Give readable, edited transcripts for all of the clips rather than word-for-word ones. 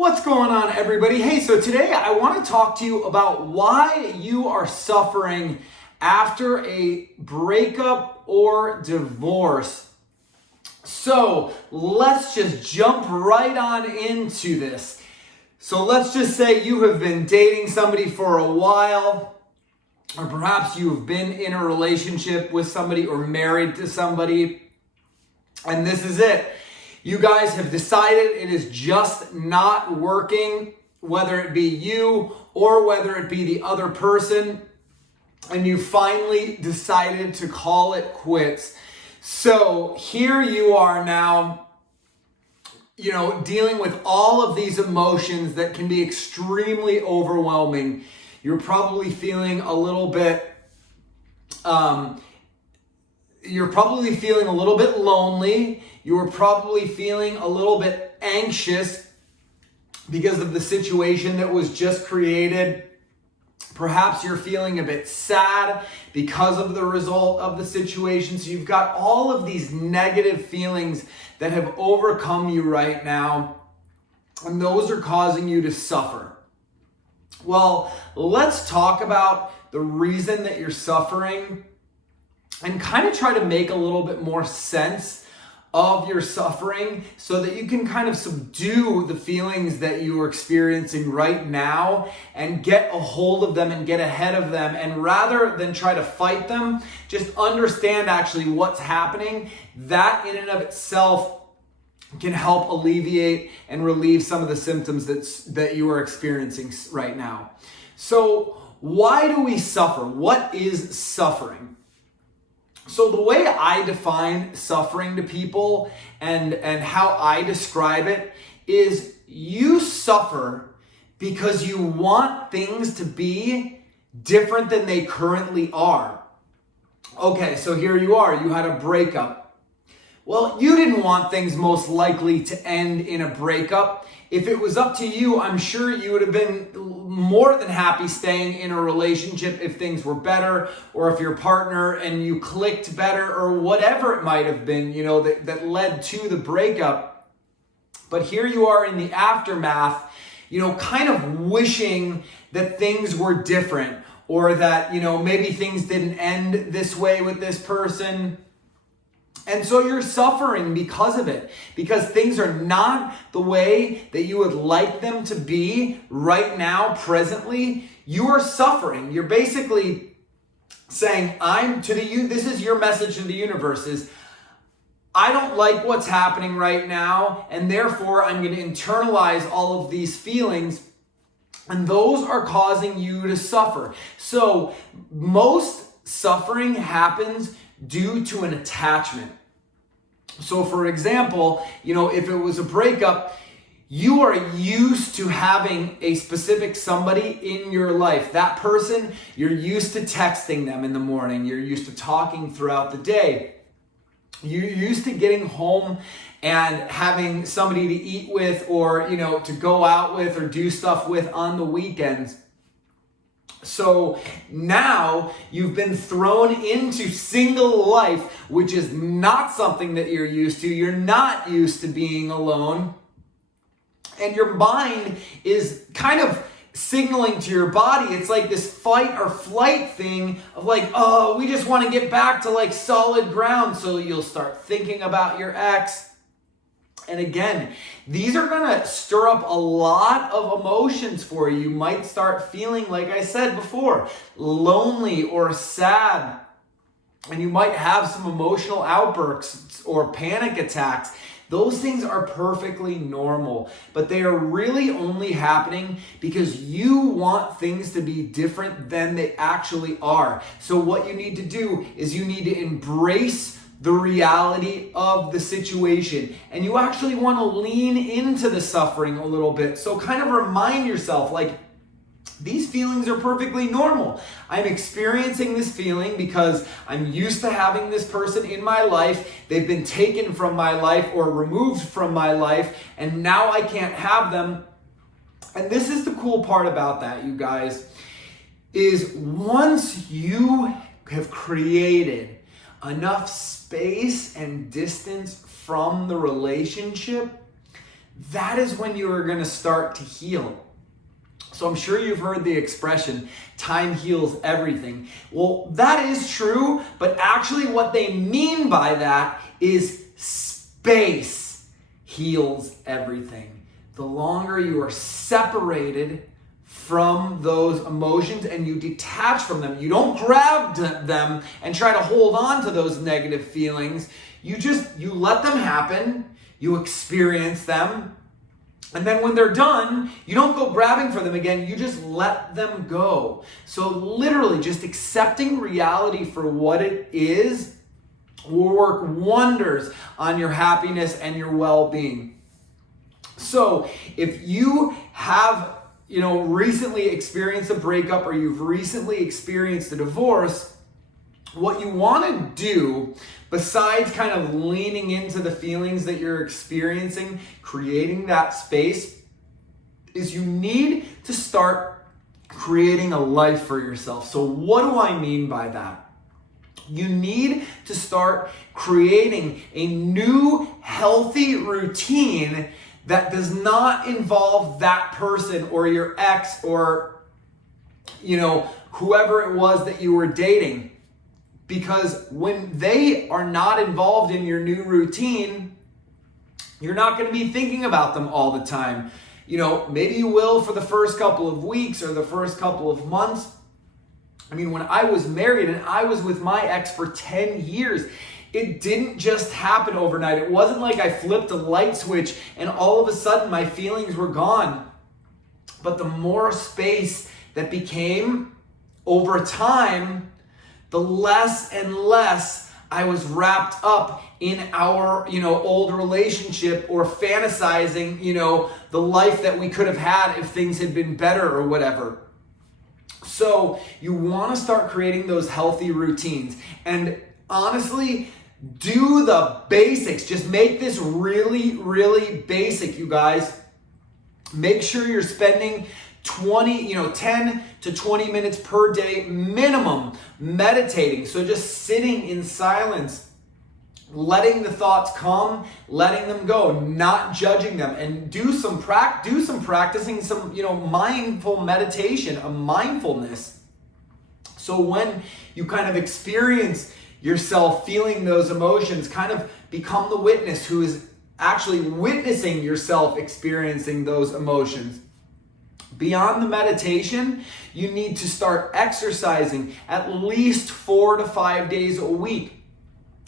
What's going on, everybody? Hey, so today I want to talk to you about why you are suffering after a breakup or divorce. So let's just jump right on into this. So let's just say you have been dating somebody for a while, or perhaps you've been in a relationship with somebody or married to somebody, and this is it. You guys have decided it is just not working, whether it be you or whether it be the other person, and you finally decided to call it quits. So here you are now, dealing with all of these emotions that can be extremely overwhelming. You're probably feeling a little bit lonely. You're probably feeling a little bit anxious because of the situation that was just created. Perhaps you're feeling a bit sad because of the result of the situation. So you've got all of these negative feelings that have overcome you right now, and those are causing you to suffer. Well, let's talk about the reason that you're suffering and kind of try to make a little bit more sense of your suffering so that you can kind of subdue the feelings that you are experiencing right now and get a hold of them and get ahead of them. And rather than try to fight them, just understand actually what's happening. That in and of itself can help alleviate and relieve some of the symptoms that you are experiencing right now. So why do we suffer? What is suffering? So the way I define suffering to people and how I describe it is you suffer because you want things to be different than they currently are. Okay, so here you are, you had a breakup. Well, you didn't want things most likely to end in a breakup. If it was up to you, I'm sure you would have been more than happy staying in a relationship if things were better, or if your partner and you clicked better, or whatever it might have been, that led to the breakup. But here you are in the aftermath, kind of wishing that things were different, or that, maybe things didn't end this way with this person. And so you're suffering because of it, because things are not the way that you would like them to be right now, presently. You are suffering. You're basically saying, this is your message to the universe is, I don't like what's happening right now, and therefore I'm going to internalize all of these feelings, and those are causing you to suffer. So most suffering happens due to an attachment. So for example, if it was a breakup, you are used to having a specific somebody in your life. That person, you're used to texting them in the morning. You're used to talking throughout the day. You're used to getting home and having somebody to eat with, or, to go out with or do stuff with on the weekends. So now you've been thrown into single life, which is not something that you're used to. You're not used to being alone. And your mind is kind of signaling to your body. It's like this fight or flight thing of like, oh, we just want to get back to like solid ground. So you'll start thinking about your ex. And again, these are going to stir up a lot of emotions for you. You might start feeling, like I said before, lonely or sad. And you might have some emotional outbursts or panic attacks. Those things are perfectly normal, but they are really only happening because you want things to be different than they actually are. So what you need to do is you need to embrace the reality of the situation. And you actually want to lean into the suffering a little bit. So kind of remind yourself, like, these feelings are perfectly normal. I'm experiencing this feeling because I'm used to having this person in my life. They've been taken from my life or removed from my life, and now I can't have them. And this is the cool part about that, you guys, is once you have created enough space and distance from the relationship, that is when you are going to start to heal. So I'm sure you've heard the expression, time heals everything. Well, that is true, but actually what they mean by that is space heals everything. The longer you are separated from those emotions and you detach from them, you don't grab them and try to hold on to those negative feelings. You let them happen, you experience them, and then when they're done, you don't go grabbing for them again, you just let them go. So literally just accepting reality for what it is will work wonders on your happiness and your well-being. So if you have recently experienced a breakup or you've recently experienced a divorce, what you want to do, besides kind of leaning into the feelings that you're experiencing, creating that space, is you need to start creating a life for yourself. So what do I mean by that? You need to start creating a new healthy routine that does not involve that person or your ex or, whoever it was that you were dating. Because when they are not involved in your new routine, you're not going to be thinking about them all the time. Maybe you will for the first couple of weeks or the first couple of months. I mean, when I was married and I was with my ex for 10 years, it didn't just happen overnight. It wasn't like I flipped a light switch and all of a sudden my feelings were gone. But the more space that became over time, the less and less I was wrapped up in our, old relationship or fantasizing, the life that we could have had if things had been better or whatever. So you want to start creating those healthy routines. And honestly, do the basics. Just make this really, really basic, you guys. Make sure you're spending 10 to 20 minutes per day minimum meditating. So just sitting in silence, letting the thoughts come, letting them go, not judging them, and do some practicing some, mindful meditation, a mindfulness. So when you kind of experience yourself feeling those emotions, kind of become the witness who is actually witnessing yourself experiencing those emotions. Beyond the meditation, you need to start exercising at least 4 to 5 days a week.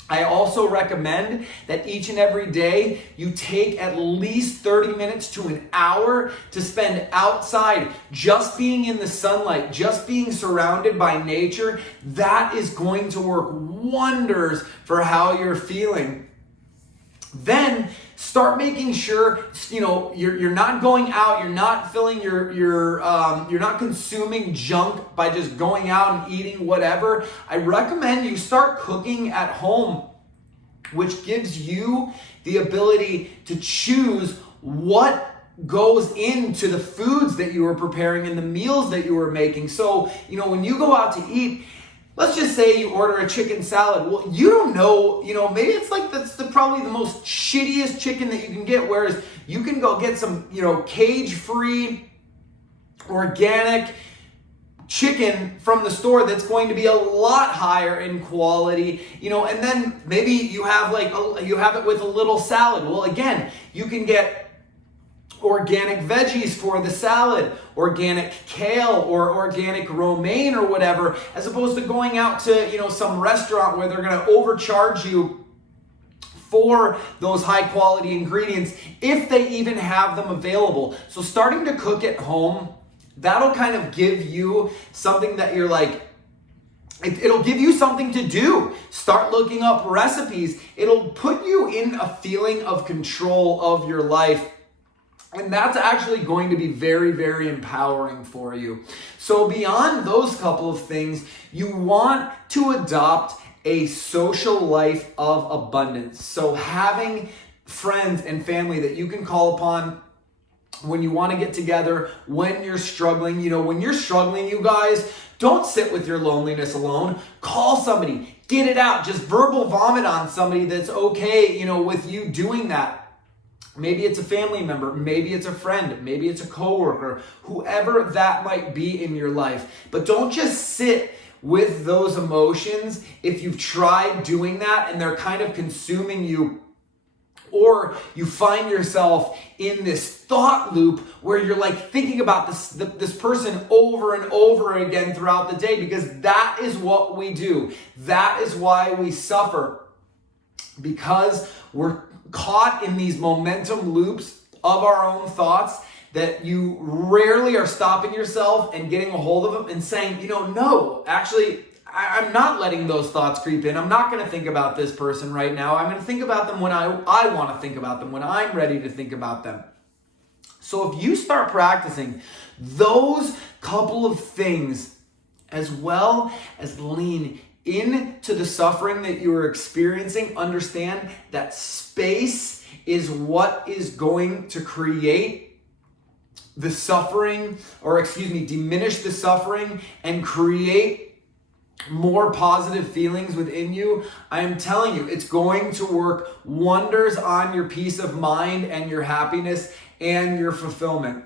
I also recommend that each and every day you take at least 30 minutes to an hour to spend outside, just being in the sunlight, just being surrounded by nature. That is going to work wonders for how you're feeling. Then start making sure you're not going out, you're not filling you're not consuming junk by just going out and eating whatever. I recommend you start cooking at home, which gives you the ability to choose what goes into the foods that you are preparing and the meals that you are making. So, when you go out to eat, let's just say you order a chicken salad. Well, you don't know, maybe it's like that's probably the most shittiest chicken that you can get, whereas you can go get some, cage-free, organic chicken from the store that's going to be a lot higher in quality, and then maybe you have it with a little salad. Well, again, you can get organic veggies for the salad, organic kale or organic romaine or whatever, as opposed to going out to, some restaurant where they're going to overcharge you for those high quality ingredients, if they even have them available. So starting to cook at home, that'll kind of give you something that you're like, it'll give you something to do. Start looking up recipes. It'll put you in a feeling of control of your life. And that's actually going to be very, very empowering for you. So beyond those couple of things, you want to adopt a social life of abundance. So having friends and family that you can call upon when you want to get together, when you're struggling. When you're struggling, you guys, don't sit with your loneliness alone. Call somebody, get it out. Just verbal vomit on somebody that's okay, with you doing that. Maybe it's a family member, maybe it's a friend, maybe it's a coworker, whoever that might be in your life. But don't just sit with those emotions if you've tried doing that and they're kind of consuming you, or you find yourself in this thought loop where you're like thinking about this person over and over again throughout the day, because that is what we do. That is why we suffer, because we're caught in these momentum loops of our own thoughts that you rarely are stopping yourself and getting a hold of them and saying, no, actually, I'm not letting those thoughts creep in. I'm not going to think about this person right now. I'm going to think about them when I want to think about them, when I'm ready to think about them. So if you start practicing those couple of things, as well as lean into the suffering that you are experiencing, understand that space is what is going to create the suffering, diminish the suffering and create more positive feelings within you. I am telling you, it's going to work wonders on your peace of mind and your happiness and your fulfillment.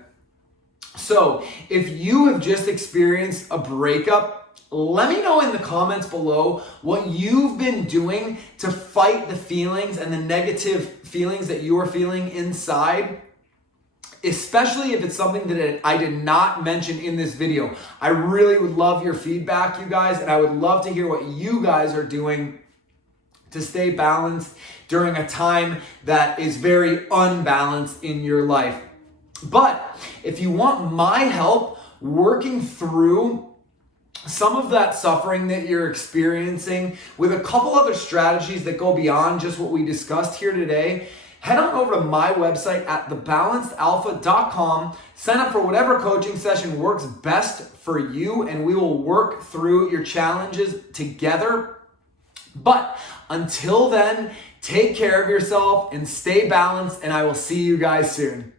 So if you have just experienced a breakup, let me know in the comments below what you've been doing to fight the feelings and the negative feelings that you are feeling inside, especially if it's something that I did not mention in this video. I really would love your feedback, you guys, and I would love to hear what you guys are doing to stay balanced during a time that is very unbalanced in your life. But if you want my help working through some of that suffering that you're experiencing with a couple other strategies that go beyond just what we discussed here today, head on over to my website at thebalancedalpha.com. Sign up for whatever coaching session works best for you, and we will work through your challenges together. But until then, take care of yourself and stay balanced, and I will see you guys soon.